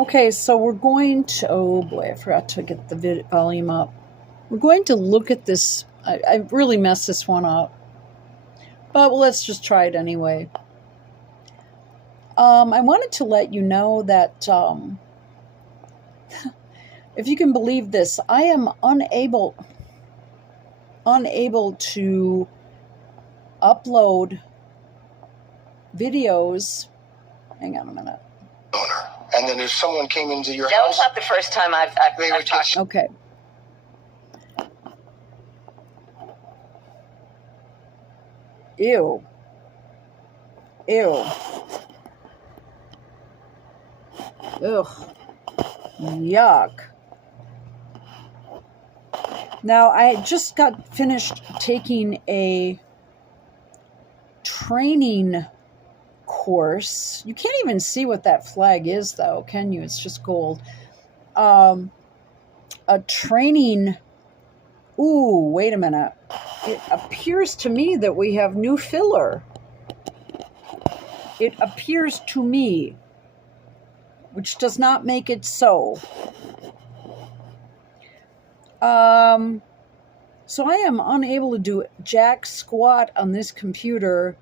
Okay, so we're going to, oh boy, I forgot to get the volume up. We're going to look at this. I really messed this one up, but let's just try it anyway. I wanted to let you know that, if you can believe this, I am unable to upload videos. Hang on a minute. And then if someone came into your That house, was not the first time I've talked. Okay. Ew. Ugh. Yuck. Now, I just got finished taking a training course. You can't even see what that flag is, though, can you? It's just gold. A training. Ooh, wait a minute. It appears to me that we have new filler. It appears to me, which does not make it so. So I am unable to do jack squat on this computer.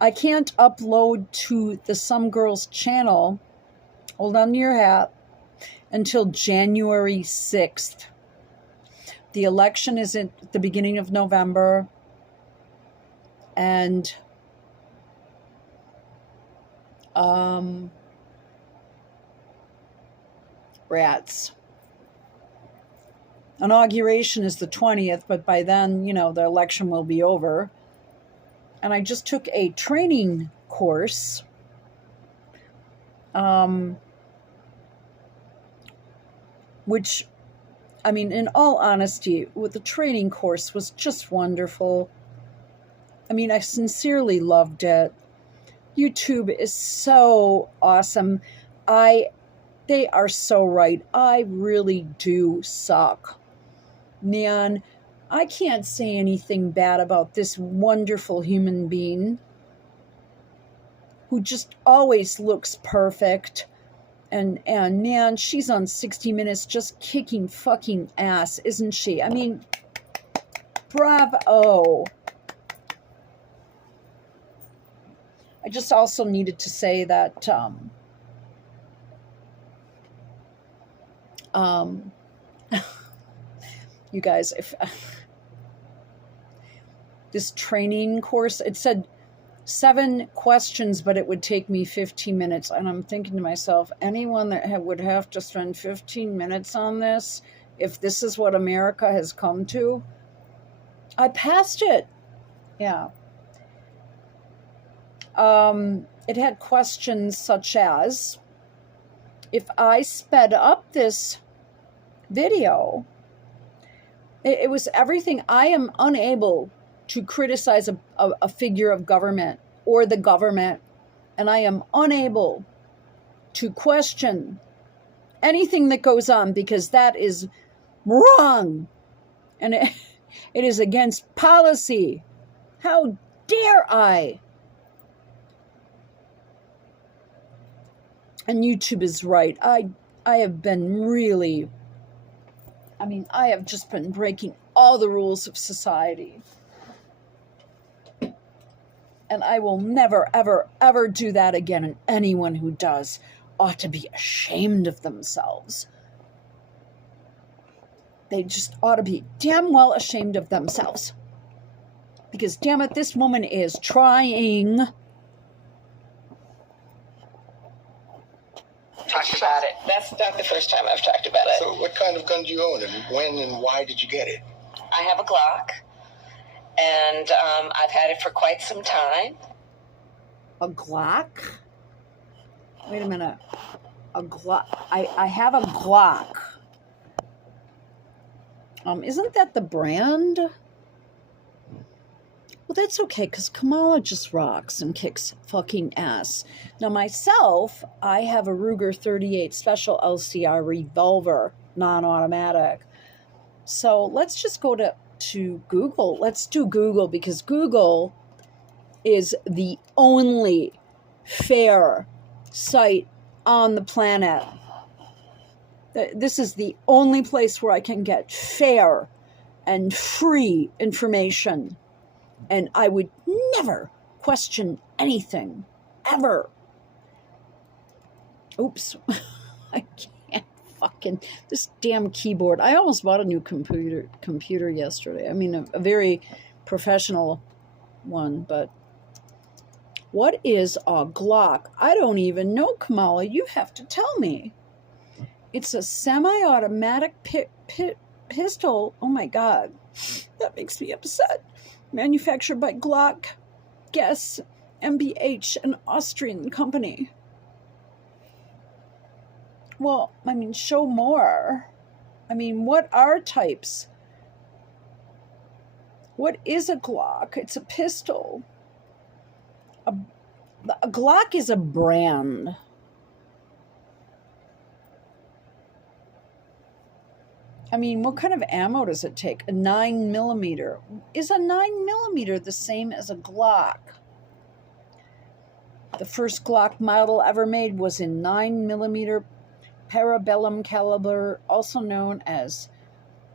I can't upload to the Some Girls channel, hold on to your hat, until January 6th. The election is at the beginning of November, and rats. Inauguration is the 20th, but by then, the election will be over. And I just took a training course, which, I mean, in all honesty, with the training course was just wonderful. I mean, I sincerely loved it. YouTube is so awesome. They are so right. I really do suck. Man, I can't say anything bad about this wonderful human being who just always looks perfect. And man, she's on 60 Minutes just kicking fucking ass, isn't she? I mean, bravo. I just also needed to say that you guys, if this training course, it said 7 questions, but it would take me 15 minutes. And I'm thinking to myself, anyone that would have to spend 15 minutes on this, if this is what America has come to, I passed it. Yeah. It had questions such as, if I sped up this video, it was everything. I am unable to criticize a figure of government or the government, and I am unable to question anything that goes on because that is wrong, and it is against policy. How dare I? And YouTube is right. I have been really, I have just been breaking all the rules of society. And I will never, ever, ever do that again. And anyone who does ought to be ashamed of themselves. They just ought to be damn well ashamed of themselves. Because damn it, this woman is trying. Talked about it. That's not the first time I've talked about it. so what kind of gun do you own, and when and why did you get it? I have a Glock, and I've had it for quite some time. A Glock? Wait a minute. A Glock. I have a Glock. Isn't that the brand? Well, that's okay, because Kamala just rocks and kicks fucking ass. Now, myself, I have a Ruger 38 Special LCR revolver, non-automatic. So let's just go to Google. Let's do Google, because Google is the only fair site on the planet. This is the only place where I can get fair and free information. And I would never question anything, ever. Oops. I can't fucking... This damn keyboard. I almost bought a new computer yesterday. I mean, a very professional one, but... What is a Glock? I don't even know, Kamala. You have to tell me. It's a semi-automatic pistol. Oh my God. That makes me upset. Manufactured by Glock, Guess, MBH, an Austrian company. Well, I mean, show more. I mean, what are types? What is a Glock? It's a pistol. A Glock is a brand. I mean, what kind of ammo does it take? A 9mm. Is a 9mm the same as a Glock? The first Glock model ever made was in 9mm parabellum caliber, also known as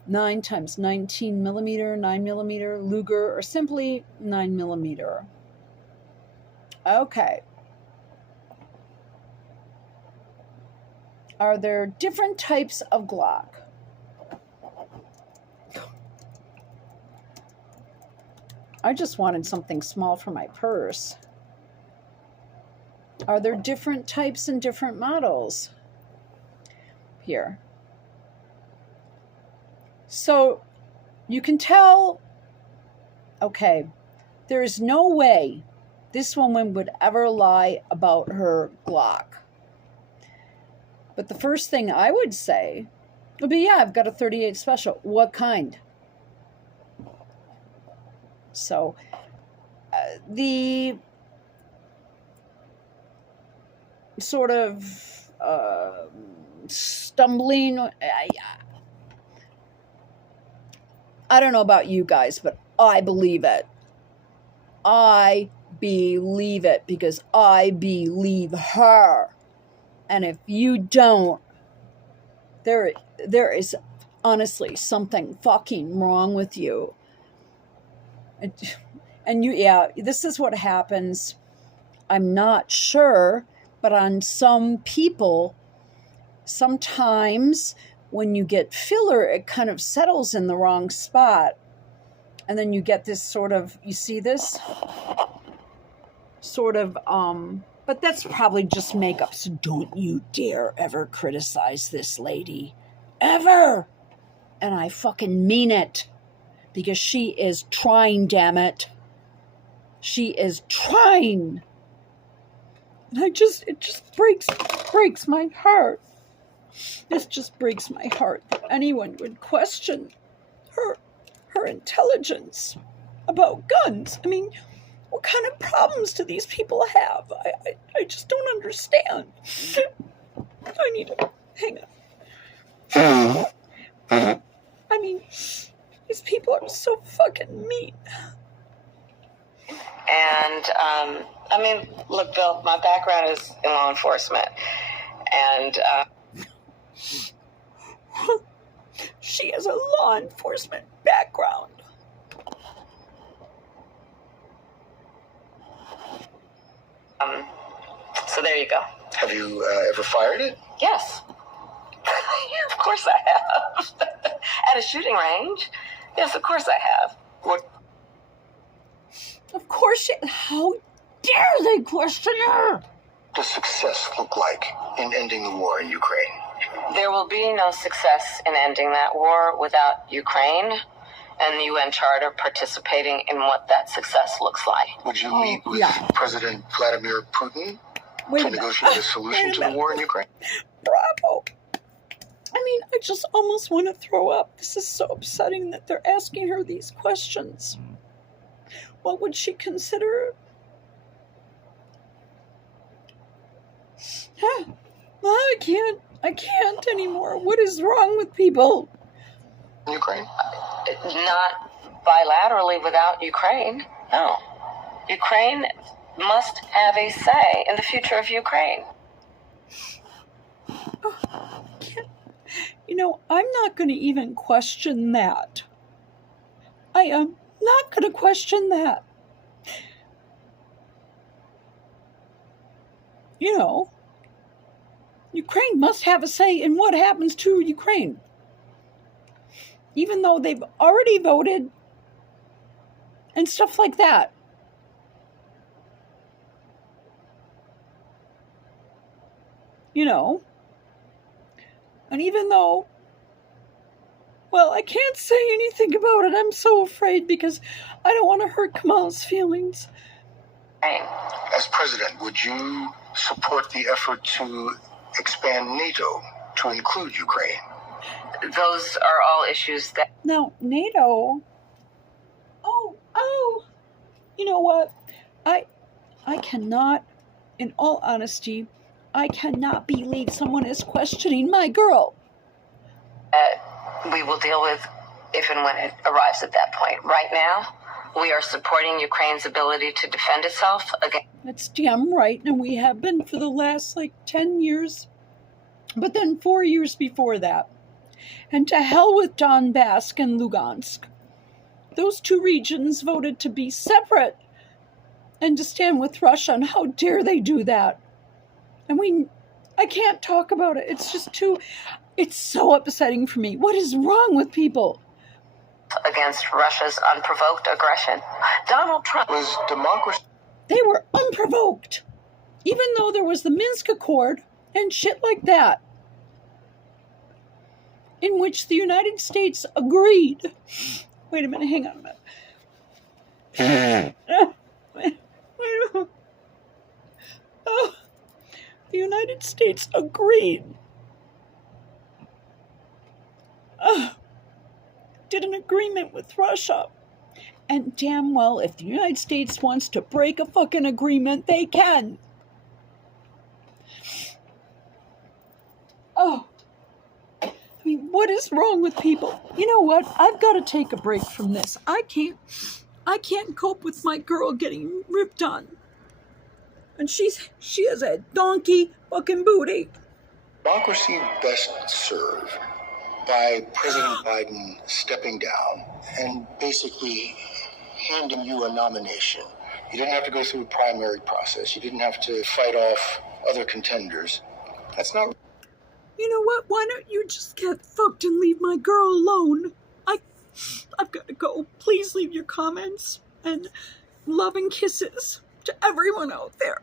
9x19mm, 9mm Luger, or simply 9mm. Okay. Are there different types of Glock? I just wanted something small for my purse. Are there different types and different models? Here. So you can tell, okay, there is no way this woman would ever lie about her Glock. But the first thing I would say would be, yeah, I've got a 38 Special. What kind? So the sort of stumbling, I don't know about you guys, but I believe it. I believe it because I believe her. And if you don't, there is honestly something fucking wrong with you. And you, yeah, this is what happens. I'm not sure, but on some people, sometimes when you get filler, it kind of settles in the wrong spot. And then you get this sort of, you see this? Sort of, but that's probably just makeup. So don't you dare ever criticize this lady. Ever. And I fucking mean it. Because she is trying, damn it. She is trying. And it just breaks my heart. This just breaks my heart that anyone would question her intelligence about guns. I mean, what kind of problems do these people have? I just don't understand. I need to hang on. I mean, these people are so fucking mean. And, I mean, look, Bill, my background is in law enforcement. And, she has a law enforcement background. So there you go. Have you ever fired it? Yes. Of course I have. At a shooting range? Yes, of course I have. What? Of course she... How dare they question her? Does success look like in ending the war in Ukraine? There will be no success in ending that war without Ukraine and the UN Charter participating in what that success looks like. Would you meet with President Vladimir Putin to negotiate a solution to the war in Ukraine? Bravo. I mean, I just almost want to throw up. This is so upsetting that they're asking her these questions. What would she consider? I can't anymore. What is wrong with people? Ukraine? Not bilaterally without Ukraine. No. Ukraine must have a say in the future of Ukraine. I'm not going to even question that. I am not going to question that. Ukraine must have a say in what happens to Ukraine. Even though they've already voted and stuff like that. And even though, I can't say anything about it. I'm so afraid because I don't want to hurt Kamal's feelings. As president, would you support the effort to expand NATO to include Ukraine? Those are all issues that... Now, NATO... Oh, you know what? I cannot, in all honesty, I cannot believe someone is questioning my girl. We will deal with if and when it arrives at that point. Right now, we are supporting Ukraine's ability to defend itself against... That's damn right, and we have been for the last, 10 years. But then 4 years before that. And to hell with Donbass and Lugansk. Those two regions voted to be separate and to stand with Russia, and how dare they do that? And I can't talk about it. It's just it's so upsetting for me. What is wrong with people? Against Russia's unprovoked aggression. Donald Trump was democracy. They were unprovoked. Even though there was the Minsk Accord and shit like that. In which the United States agreed. Wait a minute, hang on a minute. Wait a minute. Oh, the United States agreed. Did an agreement with Russia. And damn well, if the United States wants to break a fucking agreement, they can. What is wrong with people? You know what? I've got to take a break from this. I can't cope with my girl getting ripped on. And she has a donkey fucking booty. Democracy best served by President Biden stepping down and basically handing you a nomination. You didn't have to go through a primary process. You didn't have to fight off other contenders. That's not... You know what? Why don't you just get fucked and leave my girl alone? I've got to go. Please leave your comments and love and kisses to everyone out there.